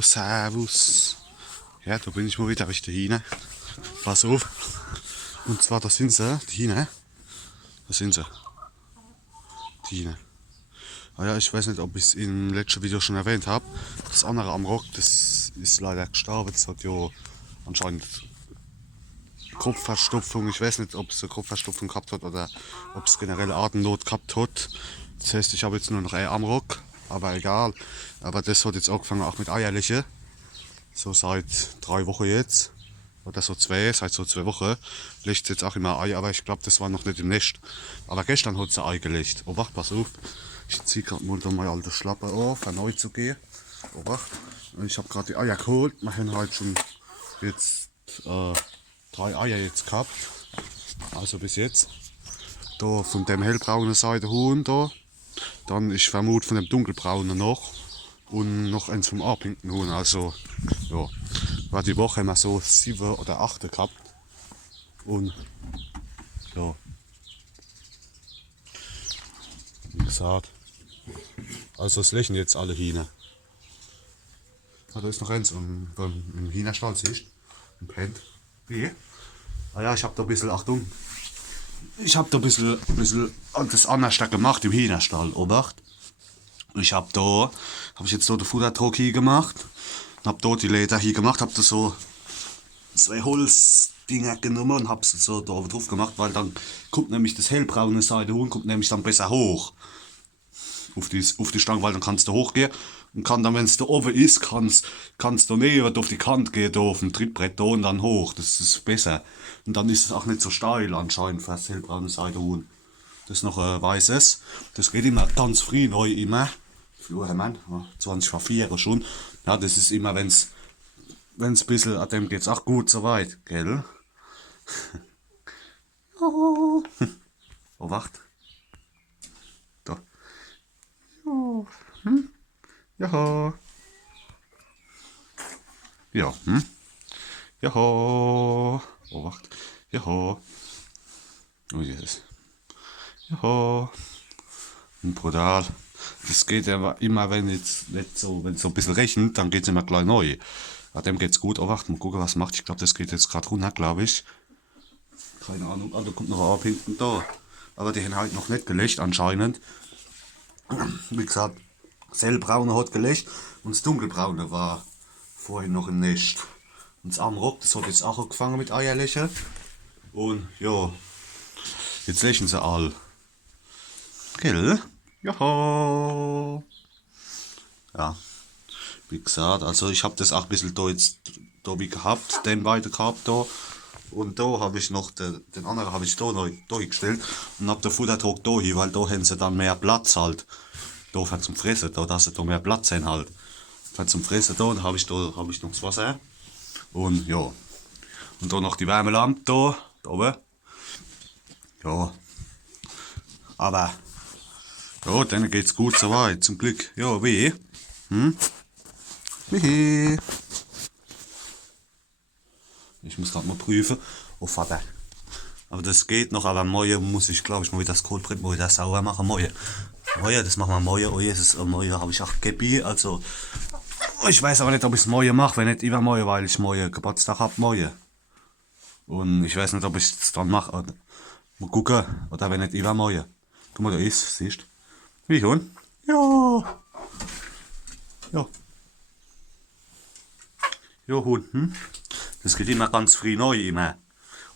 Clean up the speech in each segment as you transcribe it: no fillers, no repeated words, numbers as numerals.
Hallo, Servus. Ja, da bin ich mal wieder richtig hin. Pass auf. Und zwar, da sind sie, die Hine. Da sind sie. Die Hine. Ah ja, ich weiß nicht, ob ich es im letzten Video schon erwähnt habe. Das andere am Rock, das ist leider gestorben. Das hat ja anscheinend Kopfverstopfung. Ich weiß nicht, ob es eine Kopfverstopfung gehabt hat oder ob es generell Atemnot gehabt hat. Das heißt, ich habe jetzt nur noch ein Amrock, aber egal. Aber das hat jetzt angefangen auch mit Eierliche. So seit 3 Wochen jetzt. Oder so seit so 2 Wochen. Legt jetzt auch immer Ei, aber ich glaube, das war noch nicht im Nest. Aber gestern hat sie Ei gelegt. Oh, wacht, pass auf. Ich ziehe gerade mal da meine alte Schlappe auf, erneut zu gehen. Oh, wacht. Ich habe gerade die Eier geholt. Wir haben halt schon jetzt 3 Eier jetzt gehabt. Also bis jetzt. Da von dem hellbraunen Seidenhuhn da. Dann, ich vermute, von dem dunkelbraunen noch. Und noch eins vom pinken Huhn. Also, ja. War die Woche immer so 7 oder 8 gehabt. Und, ja. Wie gesagt. Also, es lächeln jetzt alle Hühner. Ah, da ist noch eins im Hühnerstall, siehst du? Im Pennt. Wie? Ah ja, ich hab da ein bisschen, Achtung. Ich hab da ein bisschen das anders gemacht im Hühnerstall, Obacht. Habe ich jetzt so den Futtertrog hier gemacht, hab dort die Leder hier gemacht, hab da so 2 Holzdinger genommen und hab sie so da drauf gemacht, weil dann kommt nämlich das hellbraune Seidenhuhn kommt nämlich dann besser hoch auf die Stange, weil dann kannst du hochgehen und kann dann, wenn es da oben ist, kannst du näher auf die Kante gehen, da auf dem Trittbrett da und dann hoch, das ist besser. Und dann ist es auch nicht so steil anscheinend für das hellbraune Seidenhuhn. Das ist noch ein weißes. Das geht immer ganz früh neu immer. Flur, Mann, 20 vor 4 schon. Ja, das ist immer, wenn's ein bisschen, an dem geht's auch gut soweit, gell? Oh, wacht. Da. Ja. Ja. Ja, Ja. Oh, wacht. Ja. Oh, Jesus. Ja. Brutal. Das geht ja immer, wenn jetzt nicht so, wenn es so ein bisschen regnet, dann geht es immer gleich neu. Bei dem geht's gut. Oh, warte, mal gucken, was macht. Ich glaube, das geht jetzt gerade runter, glaube ich. Keine Ahnung. Ah, da kommt noch ein hinten da. Aber die haben halt noch nicht gelegt, anscheinend. Wie gesagt, das hellbraune hat gelegt und das dunkelbraune war vorhin noch im Nest. Und das Amrock, das hat jetzt auch angefangen mit Eierlöcher. Und ja, jetzt lächeln sie all. Gell? Joho! Ja, wie gesagt, also ich habe das auch ein bisschen da jetzt da wie gehabt, den beiden gehabt da. Und da habe ich noch, den anderen habe ich da neu gestellt und habe den Futtertrog da hier, weil da haben sie dann mehr Platz halt. Da für zum Fressen, da dass sie da mehr Platz haben halt. Für zum Fressen da habe ich noch das Wasser. Und ja. Und da noch die Wärmelampe da oben. Ja. Aber ja, denen geht's gut soweit, zum Glück. Ja, wie? Wie? Ich muss gerade mal prüfen. Oh, Vater. Aber das geht noch, aber morgen muss ich, glaube ich, mal wieder das Kohlbrett mal wieder sauber machen. Morgen, das machen wir morgen. Oh Jesus, morgen habe ich auch Gebi. Also, ich weiß aber nicht, ob ich es morgen mache, wenn nicht übermorgen, weil ich morgen Geburtstag habe. Morgen. Und ich weiß nicht, ob ich es dann mache. Mal gucken. Oder wenn nicht übermorgen. Guck mal, da ist, siehst du? Wie Hund? Ja. Ja. Ja, Hund. Das geht immer ganz früh neu immer.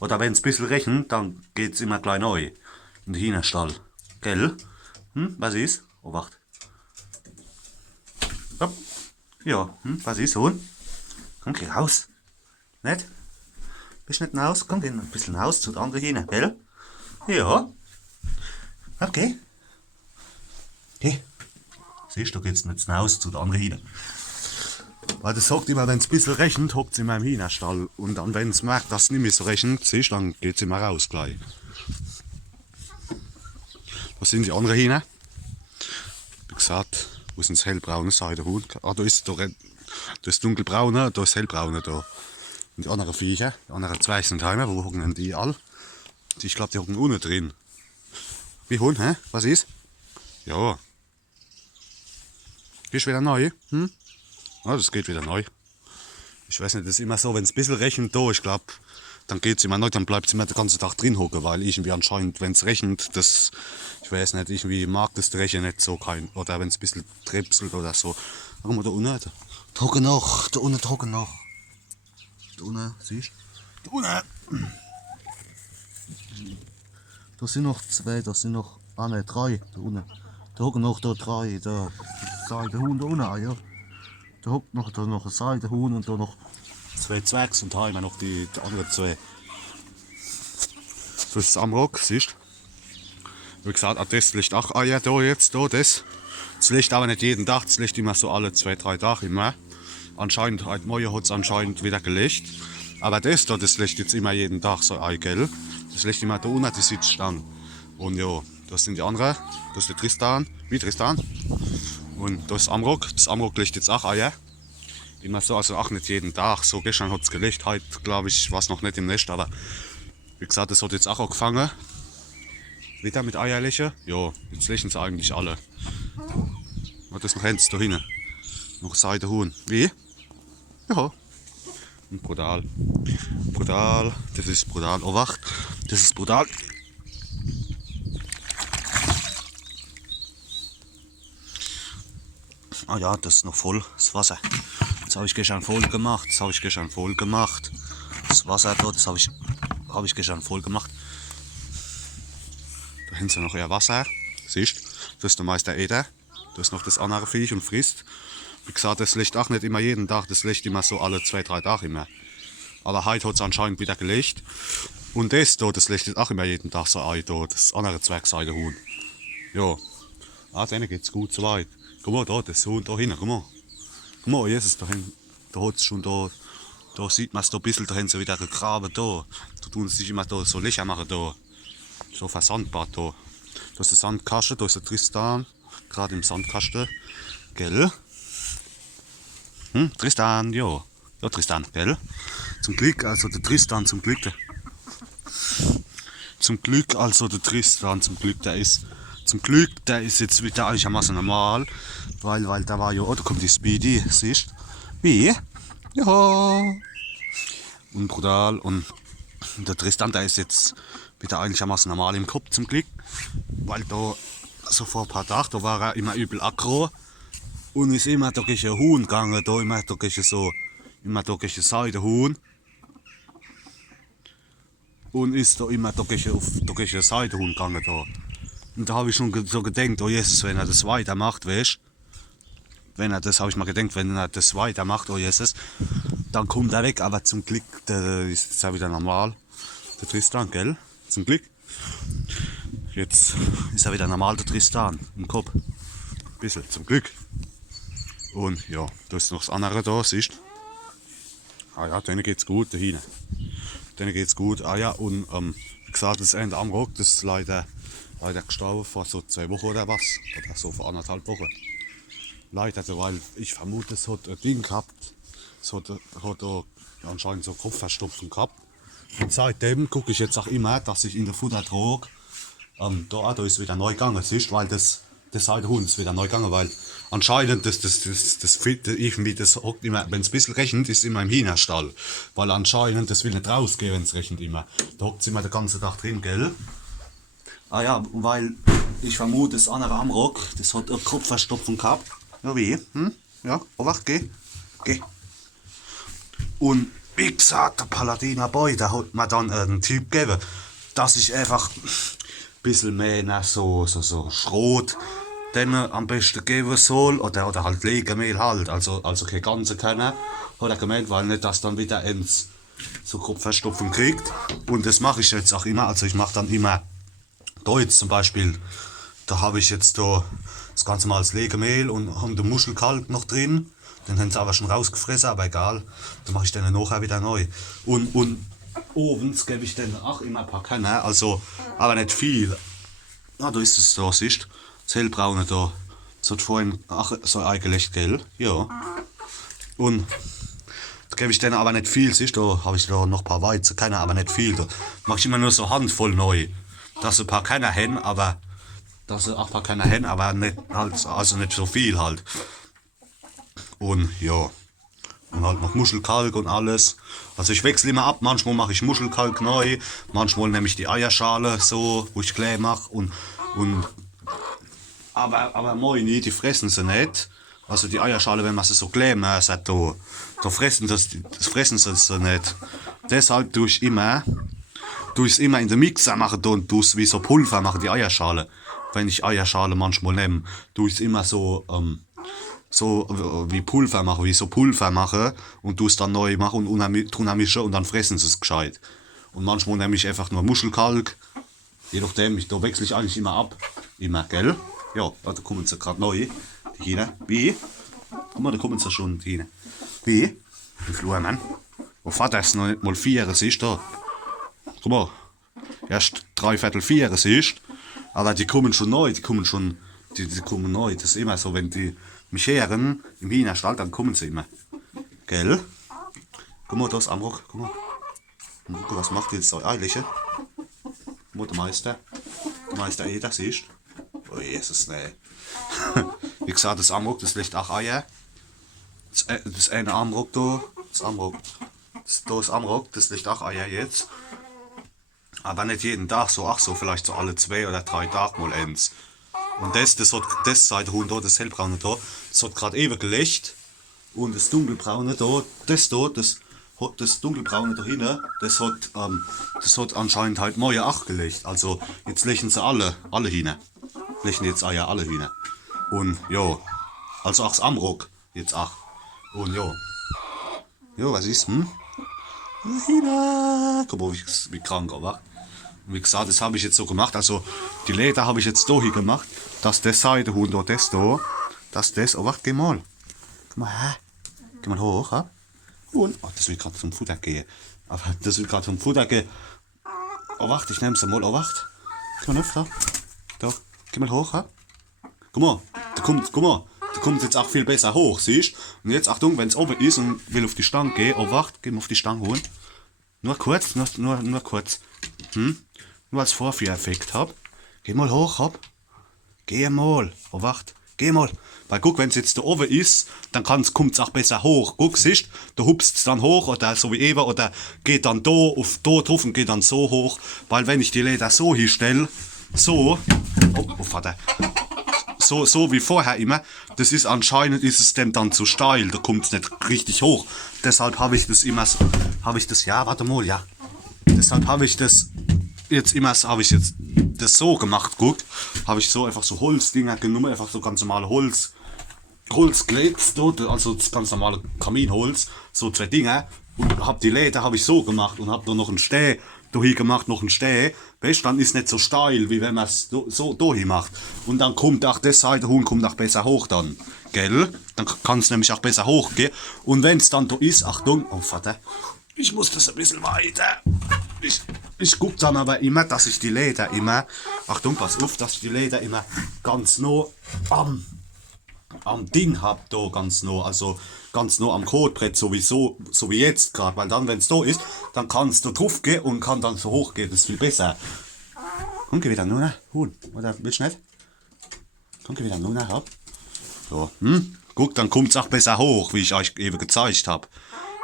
Oder wenn es ein bisschen regnet, dann geht es immer gleich neu. In den Hühnerstall. Gell? Was ist? Oh, wacht. Hopp. Ja, was ist, Hund? Komm, geh raus. Nicht? Bist nicht raus? Komm, geh ein bisschen raus zu den anderen Hühnern, gell? Ja. Okay. Geh. Siehst du, geht's nicht raus zu den anderen Hühnern. Weil das sagt immer, wenn es ein bisschen regnet, hockt sie in meinem Hühnerstall. Und dann, wenn es merkt, dass es nicht mehr so regnet, siehst du, dann geht sie immer raus gleich. Was sind die anderen Hühner? Wie gesagt, wo ist das hellbraune Seidenhuhn? Ah, da ist das dunkelbraune, da ist das hellbraune da. Und die anderen Viecher, die anderen 2 sind heim, wo hocken denn die all? Ich glaube, die hocken unten drin. Wie Hund, hä? Was ist? Ja. Bist du wieder neu? Ja, das geht wieder neu. Ich weiß nicht, das ist immer so, wenn es ein bisschen regnet da, ich glaube, dann geht es immer neu, dann bleibt es immer den ganzen Tag drin hocken, weil irgendwie anscheinend, wenn es regnet, das, ich weiß nicht, irgendwie mag das der Regen nicht so kein, oder wenn es ein bisschen tripselt oder so. Guck mal da unten, da trocken noch, da unten trocken noch. Da unten, siehst du? Da unten. Da sind noch zwei, da sind noch, ne, drei, da unten. Da hocken noch da drei, da Seidenhuhn da unten, ja. Da hockt noch, da noch ein Seidenhuhn und da noch zwei Zwergs und da immer noch die anderen zwei. Das ist am Rock, siehst du? Wie gesagt, das liegt auch Eier da jetzt, da, das. Das liegt aber nicht jeden Tag, das liegt immer so alle 2-3 Tage immer. Anscheinend, heute Morgen hat es anscheinend wieder gelegt. Aber das da, das liegt jetzt immer jeden Tag so Ei, gell? Das liegt immer da unten, die sitzt dann. Und ja, das sind die anderen. Das ist der Tristan, wie Tristan. Und das ist Amrock. Das Amrock legt jetzt auch Eier. Immer so, also auch nicht jeden Tag. So gestern hat es gelegt, heute glaube ich war es noch nicht im Nest, aber wie gesagt, das hat jetzt auch angefangen. Wieder mit Eierlöcher. Ja, jetzt legen sie eigentlich alle. Und das noch Hens da hinten. Noch Seidenhuhn. Wie? Ja. Und brutal. Brutal. Das ist brutal. Oh, wacht. Das ist brutal. Ah ja, das ist noch voll, das Wasser. Das habe ich gestern voll gemacht. Das Wasser dort, das habe ich gestern voll gemacht. Da hinten ist noch eher Wasser. Siehst du? Das ist der Meister Eder. Das ist noch das andere Viech und frisst. Wie gesagt, das liegt auch nicht immer jeden Tag. Das liegt immer so alle 2-3 Tage immer. Aber heute hat es anscheinend wieder gelegt. Und das da, das liegt auch immer jeden Tag so Ei da. Das andere Zwergseidenhuhn. Ja. Ah, denen geht's gut soweit. Guck mal da, das Huhn da hinten, guck mal. Guck mal, Jesus, da hinten, da hat es schon da. Da sieht man es da ein bisschen, da haben sie wieder gegraben da. Da tun sie sich immer da so Löcher machen da. So ein Sandbad da. Da ist der Sandkasten, da ist der Tristan. Gerade im Sandkasten. Gell? Tristan, ja. Ja, Tristan, gell? Zum Glück, also der Tristan, zum Glück, also der Tristan, der ist jetzt wieder einigermaßen normal. Weil da war ja, oh, da kommt die Speedy, siehst du? Wie? Ja. Und brutal. Und der Tristan, der ist jetzt wieder einigermaßen normal im Kopf, zum Glück. Weil da, so vor ein paar Tagen, da war er immer übel aggro. Und ist immer da gegen ein Huhn gegangen, da immer da gegen ein Seidenhuhn. Und ist da immer da gegen ein Seidenhuhn gegangen da. Und da habe ich schon so gedacht, oh Jesus, wenn er das weitermacht, weißt habe ich mal gedacht, wenn er das weitermacht, oh Jesus, dann kommt er weg. Aber zum Glück, der ist jetzt auch wieder normal. Der Tristan, gell? Zum Glück. Jetzt ist er wieder normal, der Tristan, im Kopf. Ein bisschen, zum Glück. Und ja, da ist noch das andere da, siehst du? Ah ja, denen geht's gut, da hinten. Denen geht's gut. Ah ja, und wie gesagt, das Ende am Rock, das ist leider gestorben vor so 2 Wochen oder was. Oder so vor 1,5 Wochen. Leider, weil ich vermute, es hat ein Ding gehabt. Es hat anscheinend so Kopfverstopfung gehabt. Und seitdem gucke ich jetzt auch immer, dass ich in der Futtertrog da ist wieder neu gegangen, siehst, weil das Seidenhuhn ist wieder neu gegangen, weil anscheinend irgendwie das hockt immer, wenn es ein bisschen regnet, ist immer im Hühnerstall, weil anscheinend das will nicht rausgehen, wenn es regnet immer. Da hockt es immer den ganzen Tag drin, gell? Ah ja, weil ich vermute, das andere Amrock, das hat eine Kopfverstopfung gehabt. Ja, wie? Ja, wacht, geh. Und wie gesagt, der Paladiner Boy, der hat mir dann einen Typ gegeben, dass ich einfach ein bisschen mehr so Schrot denen am besten geben soll. Oder halt Legemehl halt, also keine ganze können. Hat er gemeint, weil nicht, dass dann wieder eins so Kopfverstopfung kriegt. Und das mache ich jetzt auch immer, also ich mache dann immer da jetzt zum Beispiel, da habe ich jetzt da das ganze Mal das Legemehl und haben den Muschelkalk noch drin. Den haben sie aber schon rausgefressen, aber egal. Dann mache ich den nachher wieder neu. Und ovens gebe ich denen auch immer ein paar Körner, also aber nicht viel. Ah, da ist es da, siehst du? Das hellbraune da. Das hat vorhin auch so eingelegt, gell? Ja. Und da gebe ich denen aber nicht viel, siehst du? Da habe ich da noch ein paar Weizen, Körner, aber nicht viel. Da mache ich immer nur so Handvoll neu. Dass sie ein paar Körner haben, aber nicht halt, also nicht so viel halt. Und ja. Und halt noch Muschelkalk und alles. Also ich wechsle immer ab. Manchmal mache ich Muschelkalk neu. Manchmal nehme ich die Eierschale so, wo ich Klee mache. Aber moini, die fressen sie nicht. Also die Eierschale, wenn man sie so Klee macht, da fressen das fressen sie nicht. Deshalb tue ich es immer in den Mixer machen und tue es wie so Pulver machen, die Eierschale. Wenn ich Eierschale manchmal nehme, tue ich es immer so wie Pulver mache, wie so Pulver mache und tue es dann neu machen und tun mischen und dann fressen sie es gescheit. Und manchmal nehme ich einfach nur Muschelkalk. Je nachdem, da wechsle ich eigentlich immer ab. Immer, gell? Ja, da kommen sie gerade neu. Die hier. Wie? Guck mal, da kommen sie schon, die hier. Wie? Die Flur, Mann. Oh, Vater, es ist noch nicht mal 4, es ist da. Guck mal. Erst 3/4 es ist. Aber die kommen schon neu, die kommen neu. Das ist immer so, wenn die mich hören im Hühnerstall, dann kommen sie immer. Gell? Guck mal, da ist Amrock, guck mal. Guck mal, was macht jetzt so Eiliche? Guck mal, der Meister Eder, siehst du? Oh Jesus, ne. Wie gesagt, das Amrock, das legt auch Eier. Das eine Amrock da, das Amrock. Da ist Amrock, das legt auch Eier jetzt. Aber nicht jeden Tag, so vielleicht so alle 2 oder 3 Tage mal eins. Und das Seitenhuhn da, das hellbraune da, das hat gerade ewig gelegt. Und das dunkelbraune da, das dunkelbraune da hinten, das hat anscheinend halt neue 8 gelegt. Also jetzt legen sie alle hin. Legen jetzt Eier alle hin. Und ja, also auch das Amrock, jetzt 8. Und ja. Ja, was ist, Guck mal, wie krank, aber. Wie gesagt, das habe ich jetzt so gemacht. Also die Leder habe ich jetzt hier gemacht. Dass das Seitenhuhn da, das. Oh, warte, geh mal. Guck mal, hä? Geh mal hoch, hä? Und, oh, das will gerade zum Futter gehen. Aber das will gerade zum Futter gehen. Oh, warte, ich nehme es mal. Oh, warte. Geh mal öfter. Da, geh mal hoch, hä? Guck mal, da kommt jetzt auch viel besser hoch, siehst du? Und jetzt, Achtung, wenn es oben ist und will auf die Stange gehen. Oh, warte, geh mal auf die Stange holen. Nur kurz, nur kurz. Nur als Vorführeffekt hab. Geh mal hoch, hab. Geh mal. Oh, wacht. Geh mal. Weil guck, wenn es jetzt da oben ist, dann kommt es auch besser hoch. Guck, siehst da hupst es dann hoch oder so wie eben oder geht dann da auf da drauf und geht dann so hoch. Weil wenn ich die Leder so hinstelle, so, oh Vater, so wie vorher immer, das ist anscheinend ist es dem dann zu steil, da kommt es nicht richtig hoch. Deshalb habe ich das immer, ja, warte mal, ja. Deshalb habe ich das jetzt so gemacht, guck. Habe ich so einfach so Holzdinger genommen, einfach so ganz normale Holzklets dort, also das ganz normale Kaminholz, so 2 Dinger. Und habe die Leder habe ich so gemacht und habe da noch einen Steh hier gemacht, noch einen Steh. Weißt, dann ist nicht so steil, wie wenn man es so hier macht. Und dann kommt auch das Seitenhuhn kommt auch besser hoch dann, gell? Dann kann es nämlich auch besser hochgehen. Und wenn es dann da ist, Achtung, oh Vater, ich muss das ein bisschen weiter. Ich gucke dann aber immer, dass ich die Leder immer, Achtung, pass auf, dass ich die Leder immer ganz nah am Ding hab, da ganz nah, also ganz nah am Kotbrett, so wie jetzt gerade, weil dann, wenn es da ist, dann kannst du drauf gehen und kann dann so hoch gehen, das ist viel besser. Komm, geh wieder nur Huhn, oder willst du nicht? Komm, geh wieder nur hab. So, guck, dann kommt es auch besser hoch, wie ich euch eben gezeigt habe.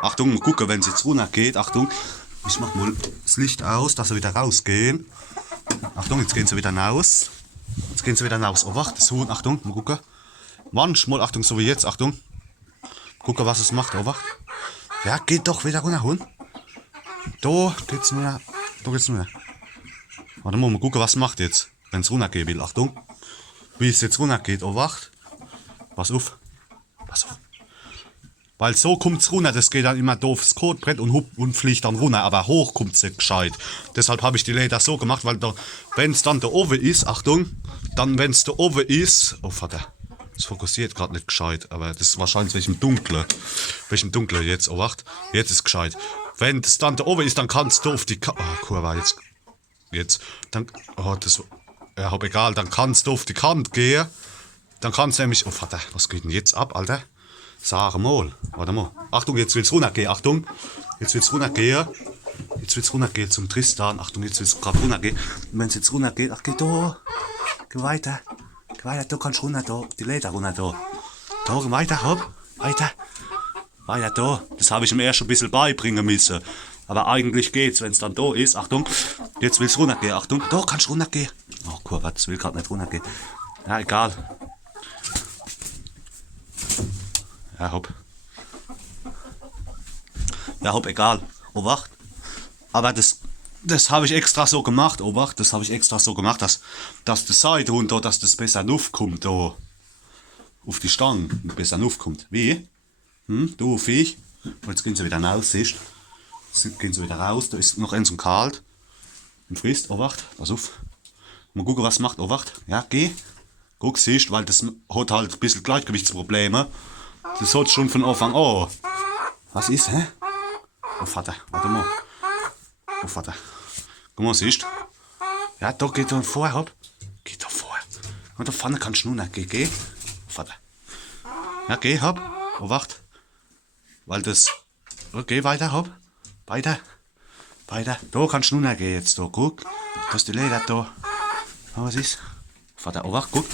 Achtung, gucke, wenn es jetzt runter geht, Achtung, ich mach mal das Licht aus, dass sie wieder rausgehen. Achtung, jetzt gehen sie wieder raus. Oh, warte, das Huhn, Achtung, mal gucken. Manchmal, Achtung, so wie jetzt, Achtung. Gucke, was es macht, oh, warte. Ja, geht doch wieder runter, Huhn. Da geht's nur. Warte mal gucken, was es macht jetzt, wenn es runtergehen will, Achtung. Wie es jetzt runtergeht, oh, warte. Pass auf. Weil so kommt es runter, das geht dann immer doof aufs Kotbrett und fliegt dann runter, aber hoch kommt es gescheit. Deshalb habe ich die Leder so gemacht, weil wenn es dann da oben ist, Achtung, dann wenn es da oben ist, oh Vater, das fokussiert gerade nicht gescheit, aber das ist wahrscheinlich welchem Dunkle jetzt, oh wacht, jetzt ist gescheit. Wenn es dann da oben ist, dann kannst du auf die Kurve jetzt, dann, ja, egal, dann kannst du auf die Kante gehen, dann kannst du nämlich, oh Vater, was geht denn jetzt ab, Alter? Sag mal, warte mal. Achtung, jetzt will's runtergehen. Achtung, jetzt will's runtergehen zum Tristan. Achtung, jetzt will's gerade runtergehen. Und wenn es jetzt runtergeht, ach, geh da. Geh weiter, da kannst du runter, da. Die Leder runter, da. Da, geh weiter, hopp. Weiter. Weiter da. Das habe ich ihm erst schon ein bisschen beibringen müssen. Aber eigentlich geht's, wenn es dann da ist. Achtung, jetzt willst du runtergehen. Achtung, da kannst du runtergehen. Oh Gott, das will gerade nicht runtergehen. Ja, egal. Ja, hopp. Ja, hopp, egal. Obacht. Aber das habe ich extra so gemacht, Obacht. Das habe ich extra so gemacht, dass das Seithund da, dass das besser aufkommt, da. Auf die Stange, besser aufkommt. Wie? Du Viech. Jetzt gehen sie wieder raus, siehst du? Jetzt gehen sie wieder raus, da ist noch eins und kalt. Und frisst, Obacht, pass auf. Mal gucken, was macht, Obacht. Ja, geh. Guck, siehst du, weil das hat halt ein bisschen Gleichgewichtsprobleme. Das hat schon von Anfang an. Was ist, hä? Oh Vater, warte mal. Oh Vater. Guck mal, siehst du? Ja, da geht er vorher, hopp. Geht da vorher. Und da vorne kannst du nur nicht gehen, geh. Oh Vater. Ja, geh, hopp. Obacht. Weil das. Okay, weiter, hopp. Weiter. Weiter. Da kannst du nur gehen jetzt. Da, guck. Da ist die Leder da. Ah, was ist? Vater, Obacht, guck.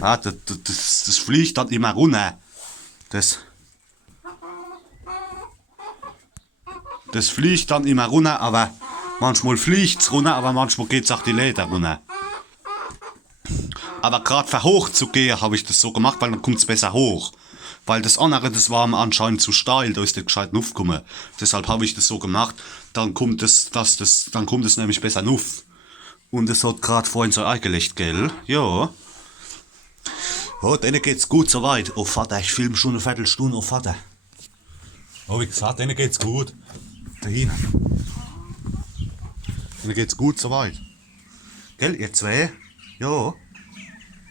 Ah, das fliegt dann immer runter. Das fliegt dann immer runter, aber manchmal fliegt es runter, aber manchmal geht es auch die Leder runter. Aber gerade für hoch zu gehen, habe ich das so gemacht, weil dann kommt es besser hoch. Weil das andere, das war mir anscheinend zu steil, da ist der gescheit aufgekommen. Deshalb habe ich das so gemacht, dann kommt es nämlich besser auf. Und es hat gerade vorhin so eingelegt, gell? Ja. Oh, denen geht's gut soweit. Oh Vater, ich filme schon eine Viertelstunde, oh Vater. Oh, wie gesagt, denen geht's gut. Da hinten. Denen geht's gut soweit. Gell, ihr zwei? Ja.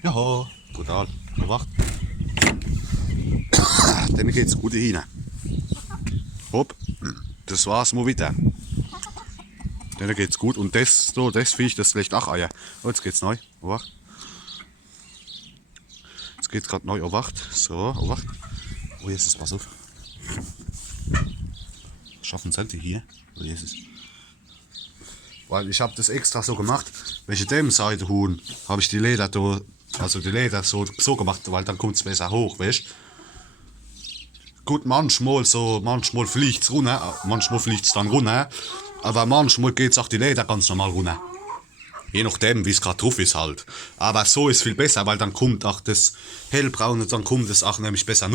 Ja, brutal. Wacht. Denen geht's gut hin. Hopp, das war's mal wieder. Denen geht's gut und das Viech, das legt auch Eier. Oh, jetzt geht's neu. Wacht. Jetzt geht's gerade neu. Oh, wacht. So, oh, wacht. Oh, Jesus, pass auf. Schaffen sollte hier. Oh, Jesus. Weil ich habe das extra so gemacht. Welche dem Seitenhuhn habe ich die Leder da, also die Leder so gemacht, weil dann kommt es besser hoch, weißt? Gut, manchmal fliegt es runter, manchmal fliegt es dann runter, aber manchmal geht es auch die Leder ganz normal runter. Je nachdem, wie es gerade drauf ist halt. Aber so ist viel besser, weil dann kommt auch das hellbraune, dann kommt es auch nämlich besser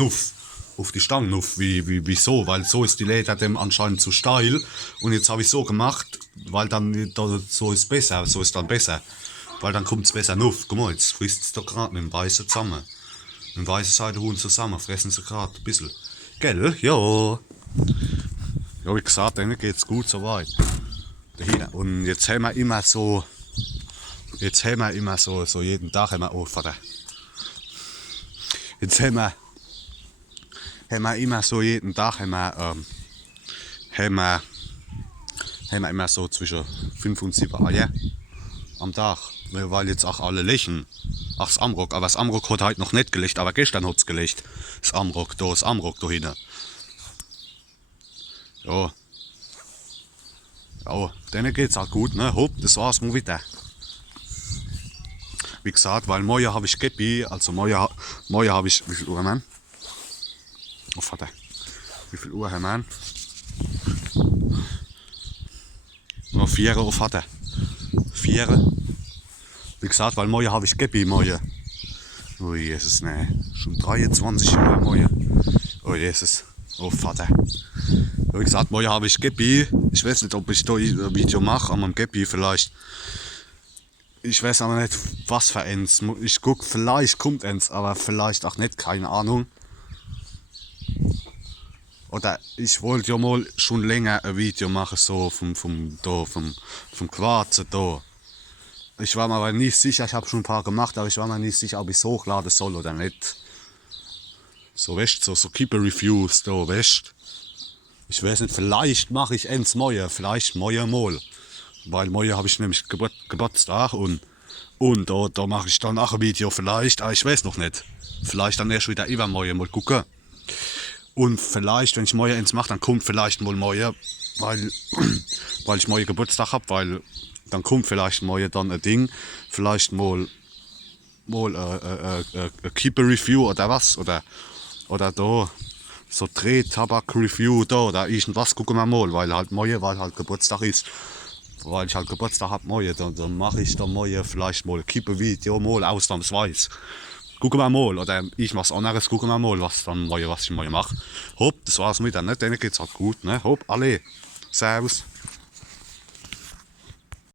auf die Stangen auf, wie so, weil so ist die Leder dem anscheinend zu steil und jetzt habe ich so gemacht, weil dann so ist besser, so ist dann besser, weil dann kommt es besser auf. Guck mal, jetzt frisst es doch gerade mit dem Weißen zusammen. Mit dem weißen Seidenhuhn zusammen, fressen sie gerade ein bisschen. Gell? Ja. Ja, wie gesagt, denen geht's gut soweit. Und jetzt haben wir immer so jeden Tag oh Vater. Jetzt haben wir immer so jeden Tag haben wir immer so zwischen 5 und 7 Eier am Tag, weil jetzt auch alle lächeln. Ach, das Amrock, aber das Amrock hat heute noch nicht gelegt, aber gestern hat es gelegt. Das Amrock da hinten. Ja. Ja, denen geht's auch gut, ne? Hopp, das war's mal wieder. Wie gesagt, weil morgen habe ich Geppi, also morgen habe ich, wie viel Uhr haben wir? Oh Vater, wie viel Uhr haben wir? Noch 4 Uhr, Vater. 4. Wie gesagt, weil morgen habe ich Geppi, morgen. Oh Jesus, ne, schon 23 Uhr morgen. Oh Jesus, oh Vater. Wie gesagt, morgen habe ich Geppi. Ich weiß nicht, ob ich da ein Video mache, aber am Geppi vielleicht. Ich weiß aber nicht, was für eins. Ich gucke, vielleicht kommt eins, aber vielleicht auch nicht, keine Ahnung. Oder ich wollte ja mal schon länger ein Video machen, so vom Quarzen da. Ich war mir aber nicht sicher, ich habe schon ein paar gemacht, aber ich war mir nicht sicher, ob ich es hochladen soll oder nicht. So, weißt du, so Keeper-Reviews da, weißt du. Ich weiß nicht, vielleicht mache ich eins morgen, vielleicht morgen mal. Weil morgen habe ich nämlich Geburtstag und da mache ich dann auch ein Video vielleicht, aber ich weiß noch nicht. Vielleicht dann erst wieder übermorgen mal gucken. Und vielleicht, wenn ich morgen eins mache, dann kommt vielleicht mal morgen, weil ich morgen Geburtstag habe, weil dann kommt vielleicht morgen dann ein Ding, vielleicht mal Keeper Review oder was, oder da so Drehtabak-Review da oder irgendwas gucken wir mal, weil halt Geburtstag ist. Weil ich halt Geburtstag habe morgen, dann mache ich da morgen vielleicht mal ein Kippe-Video, mal ausnahmsweise. Gucken wir mal, oder ich was anderes, gucken wir mal, was ich morgen mache. Hopp, das war's mit, ne? Denen geht's halt gut, ne? Hopp, alle. Servus.